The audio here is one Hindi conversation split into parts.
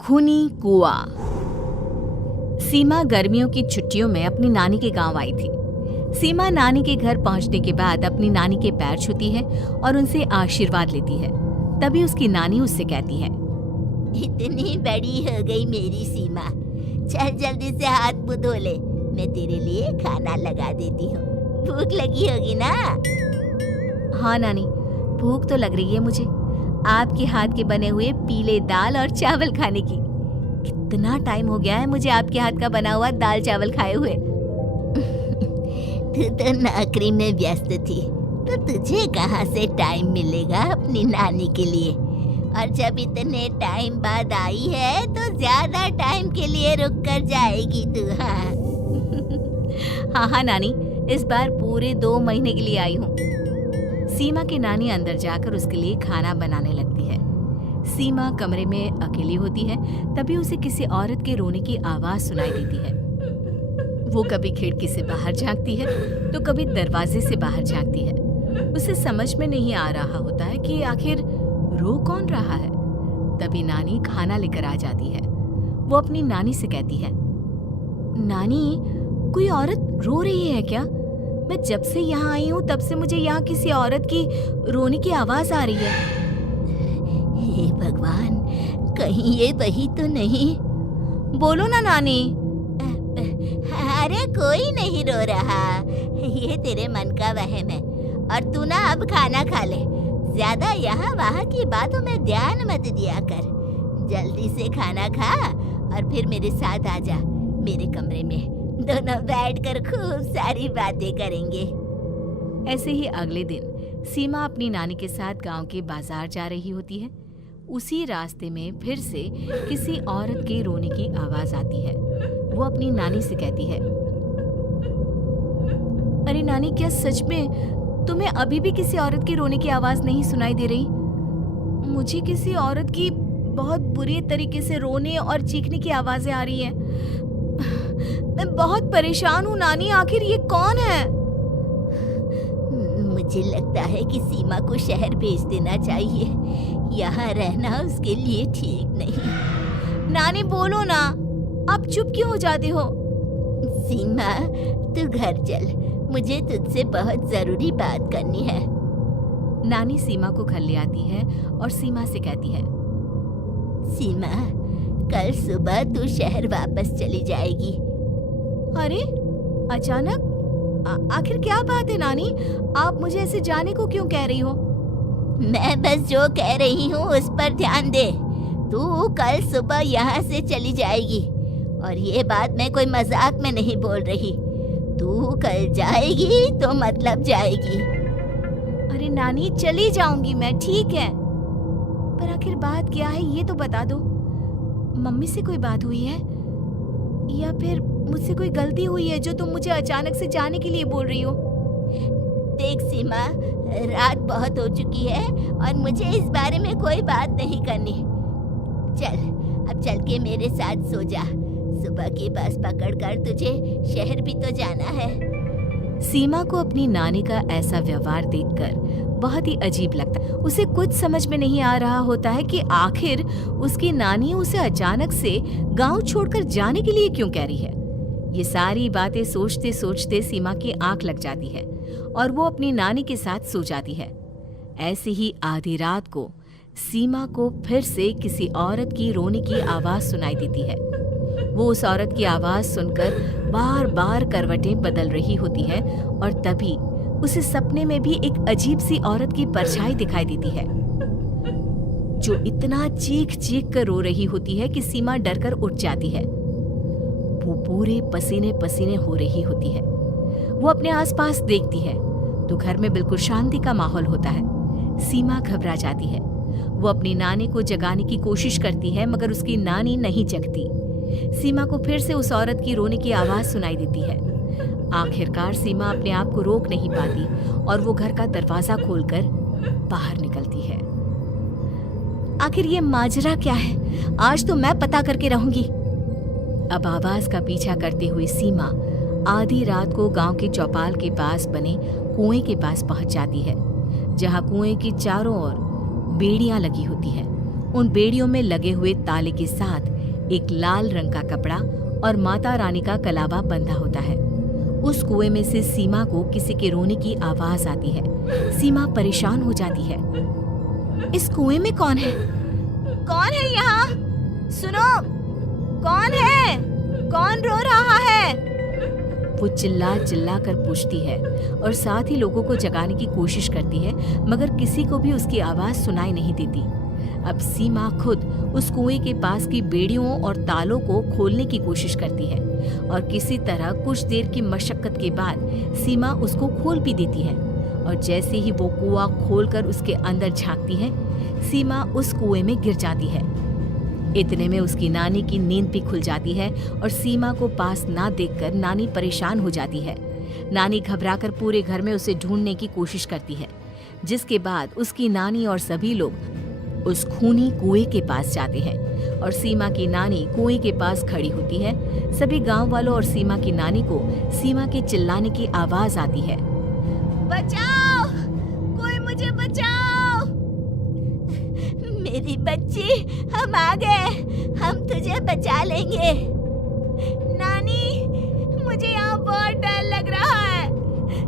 खूनी कुआं। सीमा गर्मियों की छुट्टियों में अपनी नानी के गांव आई थी। सीमा नानी के घर पहुंचने के बाद अपनी नानी के पैर छूती है और उनसे आशीर्वाद लेती है। तभी उसकी नानी उससे कहती है, इतनी बड़ी हो गई मेरी सीमा, चल जल्दी से हाथ मुंह धो ले, मैं तेरे लिए खाना लगा देती हूँ। भूख लगी होगी ना? हाँ नानी, भूख तो लग रही है मुझे, आपके हाथ के बने हुए पीले दाल और चावल खाने की। कितना टाइम हो गया है मुझे आपके हाथ का बना हुआ दाल चावल खाए हुए। तू तो नौकरी में व्यस्त थी, तो तुझे कहाँ से टाइम मिलेगा अपनी नानी के लिए? और जब इतने टाइम बाद आई है तो ज्यादा टाइम के लिए रुक कर जाएगी तू। हाँ हाँ नानी, इस बार पूरे 2 महीने के लिए आई हूँ। सीमा की नानी अंदर जाकर उसके लिए खाना बनाने लगती है। सीमा कमरे में अकेली होती है, तभी उसे किसी औरत के रोने की आवाज सुनाई देती है। वो कभी खिड़की से बाहर झांकती है तो कभी दरवाजे से बाहर झांकती है। उसे समझ में नहीं आ रहा होता है कि आखिर रो कौन रहा है। तभी नानी खाना लेकर आ जाती है। वो अपनी नानी से कहती है, नानी, कोई औरत रो रही है क्या? मैं जब से यहाँ आई हूँ तब से मुझे यहाँ किसी औरत की रोने की आवाज आ रही है। हे भगवान, कहीं ये वही तो नहीं? बोलो ना नानी। अरे कोई नहीं रो रहा, ये तेरे मन का वहम है। और तू ना अब खाना खा ले, ज्यादा यहाँ वहाँ की बातों में ध्यान मत दिया कर। जल्दी से खाना खा और फिर मेरे साथ आ जा मेरे कमरे में, दोनों बैठकर खूब सारी बातें करेंगे। ऐसे ही अगले दिन सीमा अपनी नानी के साथ गांव के बाजार जा रही होती है। उसी रास्ते में फिर से किसी औरत के रोने की आवाज आती है। वो अपनी नानी से कहती है, अरे नानी, क्या सच में तुम्हें अभी भी किसी औरत के रोने की आवाज नहीं सुनाई दे रही? मुझे किसी औरत की बहुत बुरी तरीके से रोने और चीखने की आवाजें आ रही हैं। मैं बहुत परेशान हूँ नानी, आखिर ये कौन है? मुझे लगता है कि सीमा को शहर भेज देना चाहिए, यहाँ रहना उसके लिए ठीक नहीं। नानी बोलो ना, आप चुप क्यों हो जाते हो? सीमा, तू घर चल, मुझे तुझसे बहुत जरूरी बात करनी है। नानी सीमा को घर ले आती है और सीमा से कहती है, सीमा, कल सुबह तू शहर वापस चली जाएगी। अरे अचानक? आखिर क्या बात है नानी? आप मुझे ऐसे जाने को क्यों कह रही हो? मैं बस जो कह रही हूँ उस पर ध्यान दे। तू कल सुबह यहाँ से चली जाएगी, और ये बात मैं कोई मजाक में नहीं बोल रही। तू कल जाएगी तो मतलब जाएगी। अरे नानी, चली जाऊंगी मैं, ठीक है, पर आखिर बात क्या है ये तो बता दो। मम्मी से कोई बात हुई है या फिर मुझसे कोई गलती हुई है जो तुम मुझे अचानक से जाने के लिए बोल रही हो? देख सीमा, रात बहुत हो चुकी है और मुझे इस बारे में कोई बात नहीं करनी। चल, अब चल के मेरे साथ सो जा। सुबह की बस पकड़कर तुझे शहर भी तो जाना है। सीमा को अपनी नानी का ऐसा व्यवहार देखकर बहुत ही अजीब लगता है। उसे कुछ समझ में नहीं आ रहा होता है कि आखिर उसकी नानी उसे अचानक से गांव छोड़कर जाने के लिए क्यों कह रही है। ये सारी बातें सोचते सोचते सीमा की आंख लग जाती है और वो अपनी नानी के साथ सो जाती है। ऐसे ही आधी रात को सीमा को फिर से किसी औरत की रोने की आवाज सुनाई देती है। वो उस औरत की आवाज सुनकर बार बार करवटें बदल रही होती है और तभी उसे सपने में भी एक अजीब सी औरत की परछाई दिखाई देती है, जो इतना चीख चीख कर रो रही होती है कि सीमा डरकर उठ जाती है। वो पूरे पसीने पसीने हो रही होती है। वो अपने आसपास देखती है तो घर में बिल्कुल शांति का माहौल होता है। सीमा घबरा जाती है। वो अपनी नानी को जगाने की कोशिश करती है, मगर उसकी नानी नहीं जगती। सीमा को फिर से उस औरत की रोने की आवाज सुनाई देती है। आखिरकार सीमा अपने आप को रोक नहीं पाती और वो घर का दरवाजा खोलकर बाहर निकलती है। आखिर ये माजरा क्या है? आज तो मैं पता करके रहूंगी। अब आवाज का पीछा करते हुए सीमा आधी रात को गांव के चौपाल के पास बने कुएं के पास पहुंच जाती है, जहां कुएं की चारों ओर बेड़ियां लगी होती है उन बेड़ियों में लगे हुए ताले के साथ एक लाल रंग का कपड़ा और माता रानी का कलावा बंधा होता है। उस कुएं में से सीमा को किसी के रोने की आवाज आती है। सीमा परेशान हो जाती है। इस कुएं में कौन है? कौन है यहाँ? सुनो, कौन है? कौन रो रहा है? वो चिल्ला चिल्ला कर पूछती है और साथ ही लोगों को जगाने की कोशिश करती है, मगर किसी को भी उसकी आवाज सुनाई नहीं देती। अब सीमा खुद उस कुएं के पास की बेड़ियों और तालों को खोलने की कोशिश करती है और किसी तरह कुछ देर की मशक्कत के बाद सीमा उसको खोल भी देती है। और जैसे ही वो कुआं खोलकर उसके अंदर झांकती है, सीमा उस कुएं में गिर जाती है। इतने में उसकी नानी की नींद भी खुल जाती है और सीमा को पास ना देखकर नानी परेशान हो जाती है। नानी घबराकर पूरे घर में उसे ढूंढने की कोशिश करती है, जिसके बाद उसकी नानी और सभी लोग उस खूनी कुएं के पास जाते हैं और सीमा की नानी कुएं के पास खड़ी होती है। सभी गांव वालों और सीमा की नानी को सीमा के चिल्लाने की आवाज आती है, बचाओ, कोई मुझे बचाओ। मेरी बच्ची, हम आ गए, हम तुझे बचा लेंगे। नानी, मुझे यहाँ बहुत डर लग रहा है।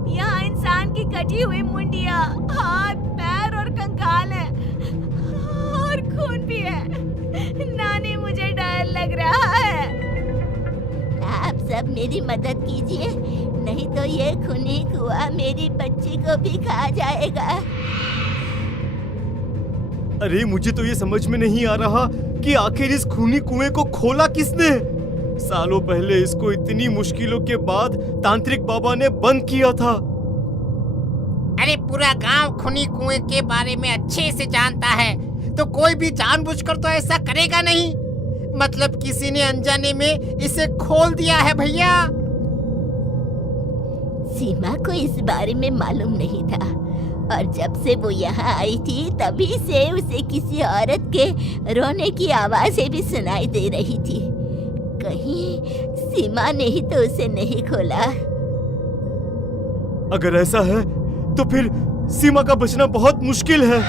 यहाँ इंसान की कटी हुई मुंडियाँ, हाथ, पैर और कंकाल है और खून भी है। नानी, मुझे डर लग रहा है। आप सब मेरी मदद कीजिए, नहीं तो ये खूनी कुआं मेरी बच्ची को भी खा जाएगा। अरे मुझे तो ये समझ में नहीं आ रहा कि आखिर इस खूनी कुएं को खोला किसने। सालों पहले इसको इतनी मुश्किलों के बाद तांत्रिक बाबा ने बंद किया था। अरे पूरा गांव खूनी कुएं के बारे में अच्छे से जानता है, तो कोई भी जानबूझकर तो ऐसा करेगा नहीं। मतलब किसी ने अनजाने में इसे खोल दिया है भैया। सीमा को इस बारे में मालूम नहीं था और जब से वो यहाँ आई थी तभी से उसे किसी औरत के रोने की आवाजें भी सुनाई दे रही थी। कहीं सीमा ने ही तो उसे नहीं खोला। अगर ऐसा है तो फिर सीमा का बचना बहुत मुश्किल है।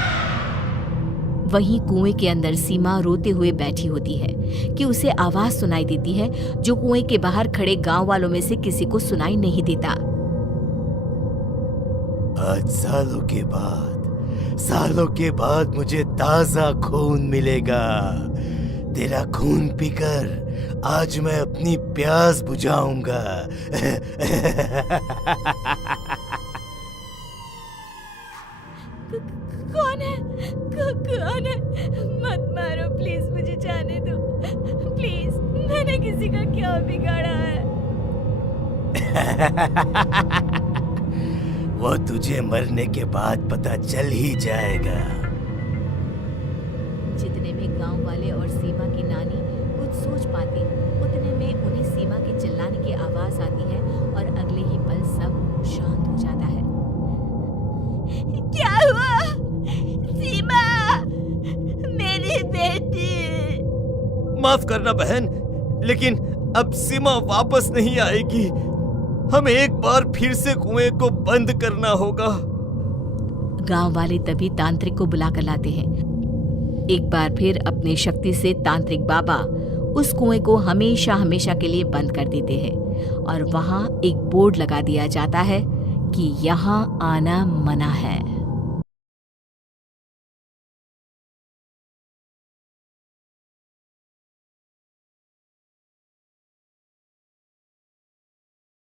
वहीं कुएं के अंदर सीमा रोते हुए बैठी होती है कि उसे आवाज सुनाई देती है जो कुएं के बाहर खड़े गांव वालों में से किसी को सुनाई नहीं देता। आज सालों के बाद मुझे ताजा खून मिलेगा। तेरा खून पीकर आज मैं अपनी प्यास बुझाऊंगा। कौन है? कौन है? मत मारो प्लीज, मुझे जाने दो प्लीज। मैंने किसी का क्या बिगाड़ा है? वो तुझे मरने के बाद पता चल ही जाएगा। जितने में गांव वाले और सीमा की नानी कुछ सोच पाते, उतने में उन्हें सीमा के चिल्लाने की आवाज आती है और अगले ही पल सब शांत हो जाता है। क्या हुआ? सीमा, मेरी बेटी। माफ करना बहन, लेकिन अब सीमा वापस नहीं आएगी। हमें एक बार फिर से कुएं को बंद करना होगा। गांव वाले तभी तांत्रिक को बुलाकर लाते हैं। एक बार फिर अपनी शक्ति से तांत्रिक बाबा उस कुएं को हमेशा हमेशा के लिए बंद कर देते हैं और वहां एक बोर्ड लगा दिया जाता है कि यहाँ आना मना है।